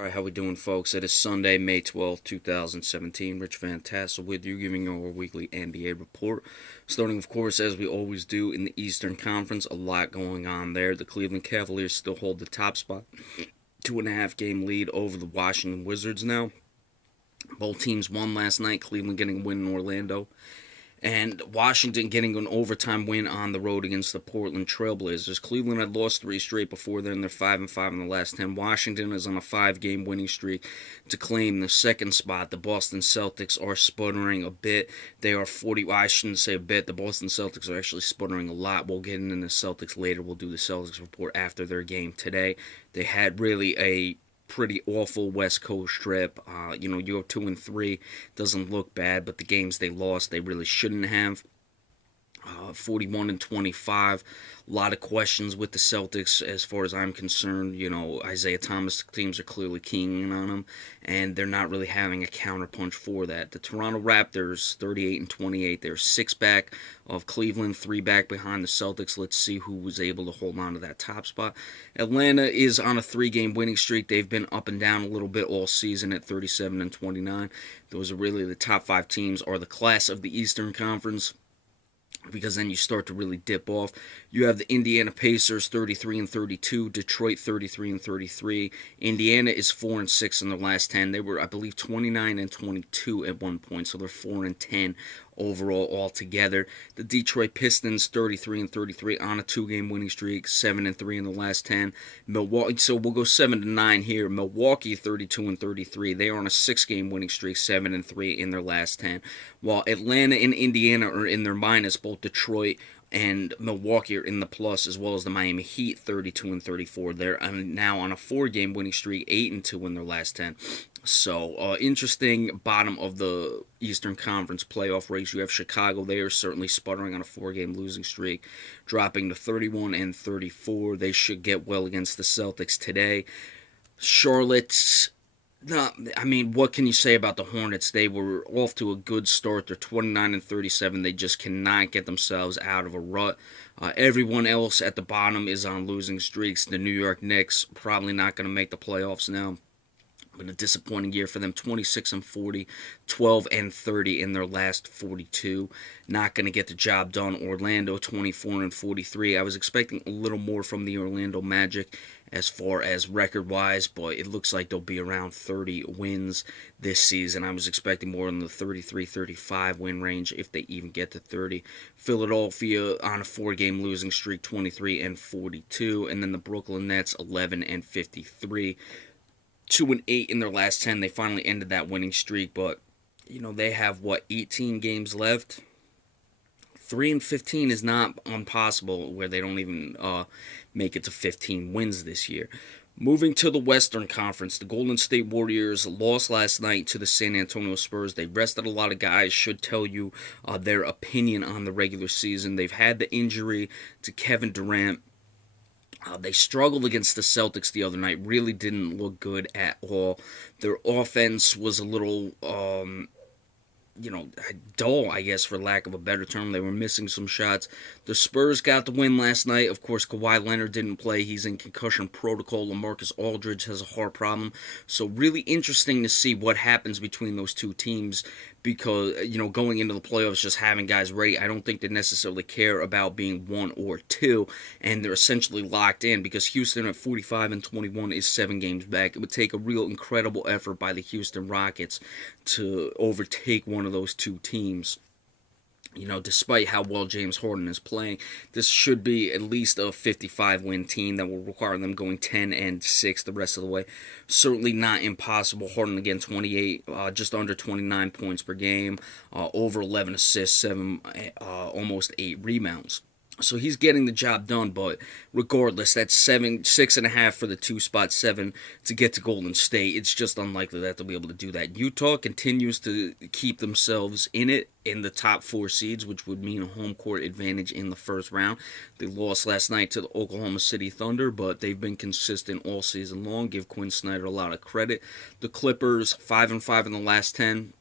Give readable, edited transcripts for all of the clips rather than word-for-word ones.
All right, how we doing, folks? It is Sunday, May 12th, 2017. Rich Van Tassel with you, giving you our weekly NBA report. Starting, of course, as we always do in the Eastern Conference. A lot going on there. The Cleveland Cavaliers still hold the top spot. 2.5 game lead over the Washington Wizards now. Both teams won last night. Cleveland getting a win in Orlando. And Washington getting an overtime win on the road against the Portland Trailblazers. Cleveland had lost 3 straight before then. They're 5-5 in the last 10. Washington is on a 5-game winning streak to claim the second spot. The Boston Celtics are sputtering a bit. They are 40. Well, I shouldn't say a bit. The Boston Celtics are actually sputtering a lot. We'll get into the Celtics later. We'll do the Celtics report after their game today. They had really a pretty awful West Coast trip. You go 2-3, doesn't look bad, but the games they lost, they really shouldn't have. 41-25. A lot of questions with the Celtics as far as I'm concerned. Isaiah Thomas teams are clearly keying in on them, and they're not really having a counterpunch for that. The Toronto Raptors, 38-28. They're 6 back of Cleveland, 3 back behind the Celtics. Let's see who was able to hold on to that top spot. Atlanta is on a 3-game winning streak. They've been up and down a little bit all season at 37-29. Those are really the top 5 teams, are the class of the Eastern Conference, because then you start to really dip off. You have the Indiana Pacers 33-32, Detroit 33-33. Indiana is 4-6 in their last 10. They were, I believe, 29-22 at one point, so they're 4-10 overall altogether. The Detroit Pistons 33-33 on a 2-game winning streak, 7-3 in the last 10. Milwaukee, so we'll go 7-9 here. Milwaukee 32-33. They are on a 6-game winning streak, 7-3 in their last 10. While Atlanta and Indiana are in their minus, both Detroit and Milwaukee are in the plus, as well as the Miami Heat 32-34. They're now on a 4-game winning streak, 8-2 in their last 10. So, interesting bottom of the Eastern Conference playoff race. You have Chicago. They are certainly sputtering on a 4-game losing streak, dropping to 31-34. They should get well against the Celtics today. Charlotte, what can you say about the Hornets? They were off to a good start. They're 29-37. They just cannot get themselves out of a rut. Everyone else at the bottom is on losing streaks. The New York Knicks probably not going to make the playoffs now. Been a disappointing year for them. 26-40, 12-30 in their last 42. Not going to get the job done. Orlando 24-43. I was expecting a little more from the Orlando Magic as far as record-wise, but it looks like they'll be around 30 wins this season. I was expecting more in the 33-35 win range, if they even get to 30. Philadelphia on a 4-game losing streak, 23-42, and then the Brooklyn Nets 11-53. 2-8 in their last 10. They finally ended that winning streak, but they have 18 games left. 3-15 is not impossible, where they don't even make it to 15 wins this year. Moving to the Western Conference, the Golden State Warriors lost last night to the San Antonio Spurs. They rested a lot of guys, should tell you their opinion on the regular season. They've had the injury to Kevin Durant. They struggled against the Celtics the other night. Really didn't look good at all. Their offense was a little, dull, I guess, for lack of a better term. They were missing some shots. The Spurs got the win last night. Of course, Kawhi Leonard didn't play. He's in concussion protocol. LaMarcus Aldridge has a heart problem. So really interesting to see what happens between those two teams, because, going into the playoffs, just having guys ready, I don't think they necessarily care about being 1 or 2, and they're essentially locked in, because Houston at 45-21 is 7 games back. It would take a real incredible effort by the Houston Rockets to overtake one of those two teams. Despite how well James Harden is playing, this should be at least a 55-win team that will require them going 10-6 the rest of the way. Certainly not impossible. Harden again, 28, just under 29 points per game, over 11 assists, 7, almost 8 rebounds. So he's getting the job done, but regardless, that's 6.5 for the 2 spot, 7 to get to Golden State. It's just unlikely that they'll be able to do that. Utah continues to keep themselves in it, in the top 4 seeds, which would mean a home court advantage in the first round. They lost last night to the Oklahoma City Thunder, but they've been consistent all season long. Give Quinn Snyder a lot of credit. The Clippers, 5-5 in the last 10.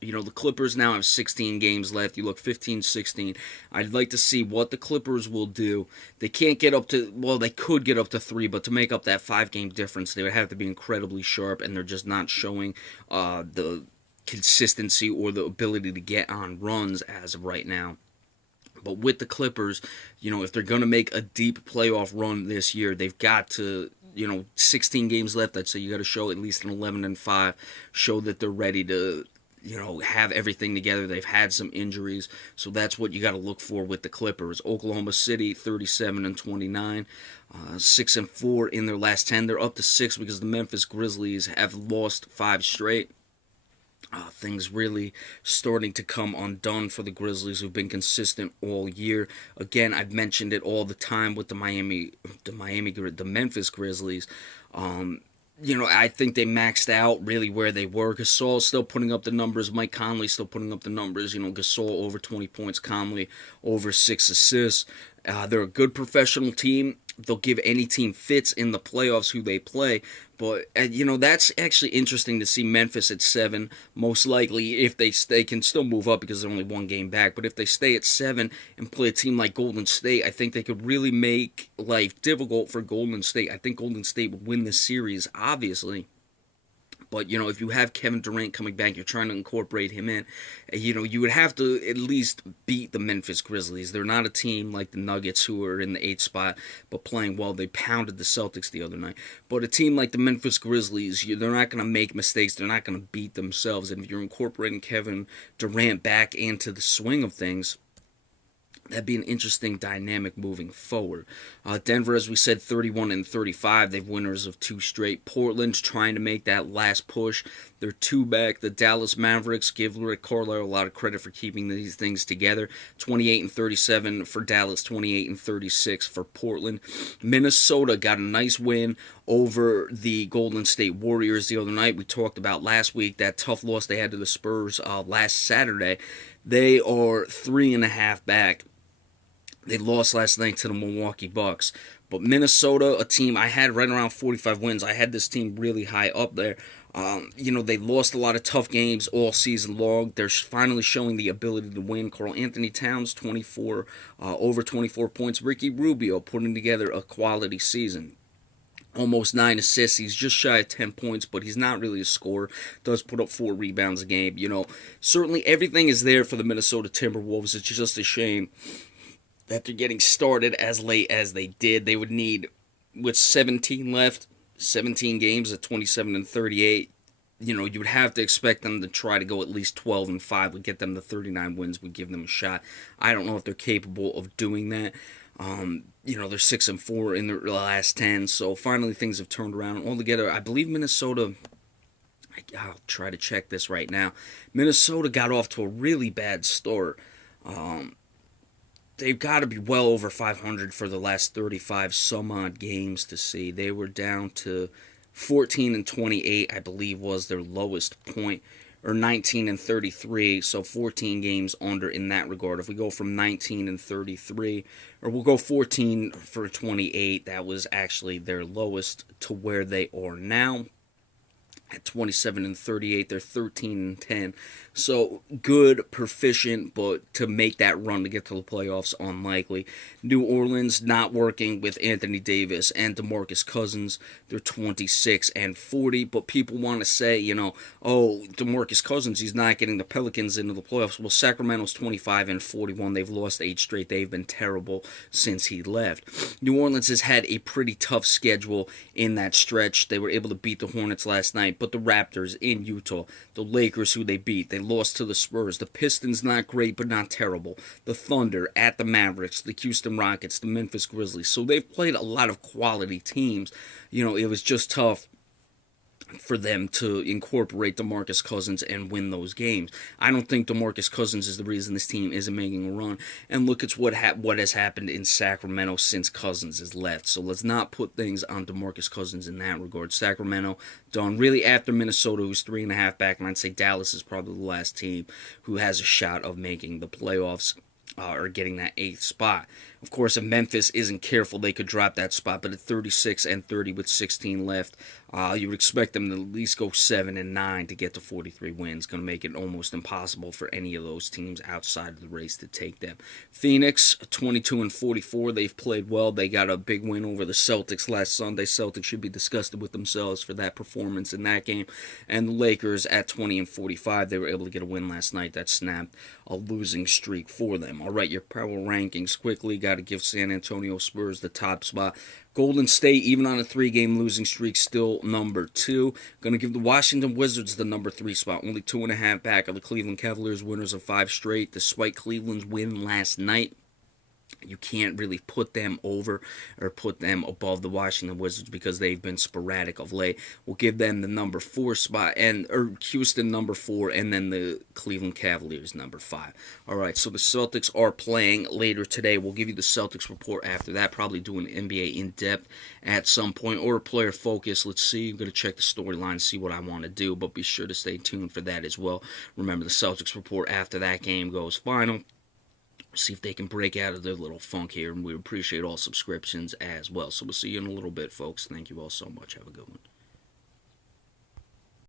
The Clippers now have 16 games left. You look 15, 16. I'd like to see what the Clippers will do. They can't get up to, well, they could get up to 3, but to make up that 5-game difference, they would have to be incredibly sharp, and they're just not showing the consistency or the ability to get on runs as of right now. But with the Clippers, if they're going to make a deep playoff run this year, they've got to, 16 games left. I'd say you got to show at least an 11-5, show that they're ready to, have everything together. They've had some injuries, so that's what you got to look for with the Clippers. Oklahoma City, 37-29, 6-4 in their last 10. They're up to 6 because the Memphis Grizzlies have lost 5 straight. Things really starting to come undone for the Grizzlies, who've been consistent all year. Again, I've mentioned it all the time with the Memphis Grizzlies. I think they maxed out really where they were. Gasol's still putting up the numbers. Mike Conley's still putting up the numbers. Gasol over 20 points, Conley over 6 assists. They're a good professional team. They'll give any team fits in the playoffs who they play. But, that's actually interesting to see Memphis at 7. Most likely, if they can still move up because they're only 1 game back. But if they stay at 7 and play a team like Golden State, I think they could really make life difficult for Golden State. I think Golden State would win this series, obviously. But, if you have Kevin Durant coming back, you're trying to incorporate him in, you would have to at least beat the Memphis Grizzlies. They're not a team like the Nuggets who are in the 8th spot, but playing well. They pounded the Celtics the other night. But a team like the Memphis Grizzlies, they're not going to make mistakes. They're not going to beat themselves. And if you're incorporating Kevin Durant back into the swing of things, that'd be an interesting dynamic moving forward. Denver, as we said, 31-35. They've winners of 2 straight. Portland's trying to make that last push. They're 2 back. The Dallas Mavericks give Rick Carlisle a lot of credit for keeping these things together. 28-37 for Dallas, 28-36 for Portland. Minnesota got a nice win over the Golden State Warriors the other night. We talked about last week that tough loss they had to the Spurs last Saturday. They are 3.5 back. They lost last night to the Milwaukee Bucks. But Minnesota, a team I had right around 45 wins. I had this team really high up there. They lost a lot of tough games all season long. They're finally showing the ability to win. Karl Anthony Towns, over 24 points. Ricky Rubio putting together a quality season. Almost 9 assists. He's just shy of 10 points, but he's not really a scorer. Does put up 4 rebounds a game. Certainly everything is there for the Minnesota Timberwolves. It's just a shame that they're getting started as late as they did. They would need, with 17 left, 17 games at 27-38, you would have to expect them to try to go at least 12-5, would get them to 39 wins, would give them a shot. I don't know if they're capable of doing that. They're 6-4 in their last 10, so finally things have turned around. Altogether, I believe Minnesota, I'll try to check this right now. Minnesota got off to a really bad start. They've got to be well over 500 for the last 35 some odd games to see. They were down to 14-28, I believe was their lowest point, or 19-33, so 14 games under in that regard. If we go from 19-33, or we'll go 14-28, that was actually their lowest to where they are now. At 27-38, they're 13-10. So good, proficient, but to make that run to get to the playoffs, unlikely. New Orleans not working with Anthony Davis and DeMarcus Cousins. They're 26-40. But people want to say, DeMarcus Cousins, he's not getting the Pelicans into the playoffs. Well, Sacramento's 25-41. They've lost 8 straight. They've been terrible since he left. New Orleans has had a pretty tough schedule in that stretch. They were able to beat the Hornets last night. But the Raptors in Utah, the Lakers who they beat, they lost to the Spurs. The Pistons not great but not terrible. The Thunder at the Mavericks, the Houston Rockets, the Memphis Grizzlies. So they've played a lot of quality teams. It was just tough for them to incorporate DeMarcus Cousins and win those games. I don't think DeMarcus Cousins is the reason this team isn't making a run. And look at what has happened in Sacramento since Cousins has left. So let's not put things on DeMarcus Cousins in that regard. Sacramento done really after Minnesota, who's 3.5 back, and I'd say Dallas is probably the last team who has a shot of making the playoffs or getting that 8th spot. Of course, if Memphis isn't careful, they could drop that spot. But at 36 and 30 with 16 left, you would expect them to at least go 7 and 9 to get to 43 wins. Going to make it almost impossible for any of those teams outside of the race to take them. Phoenix 22 and 44. They've played well. They got a big win over the Celtics last Sunday. Celtics should be disgusted with themselves for that performance in that game. And the Lakers at 20 and 45. They were able to get a win last night that snapped a losing streak for them. All right, your power rankings quickly. Got to give San Antonio Spurs the top spot. Golden State, even on a 3-game losing streak, still number 2. Going to give the Washington Wizards the number 3 spot. Only 2.5 back of the Cleveland Cavaliers, winners of 5 straight. Despite Cleveland's win last night, you can't really put them over or put them above the Washington Wizards because they've been sporadic of late. We'll give them the number 4 spot, or Houston number 4, and then the Cleveland Cavaliers number 5. All right, so the Celtics are playing later today. We'll give you the Celtics report after that, probably do an NBA in-depth at some point, or a player focus. Let's see. I'm going to check the storyline, see what I want to do, but be sure to stay tuned for that as well. Remember, the Celtics report after that game goes final. See if they can break out of their little funk here, and we appreciate all subscriptions as well. So we'll see you in a little bit, folks. Thank you all so much. Have a good one.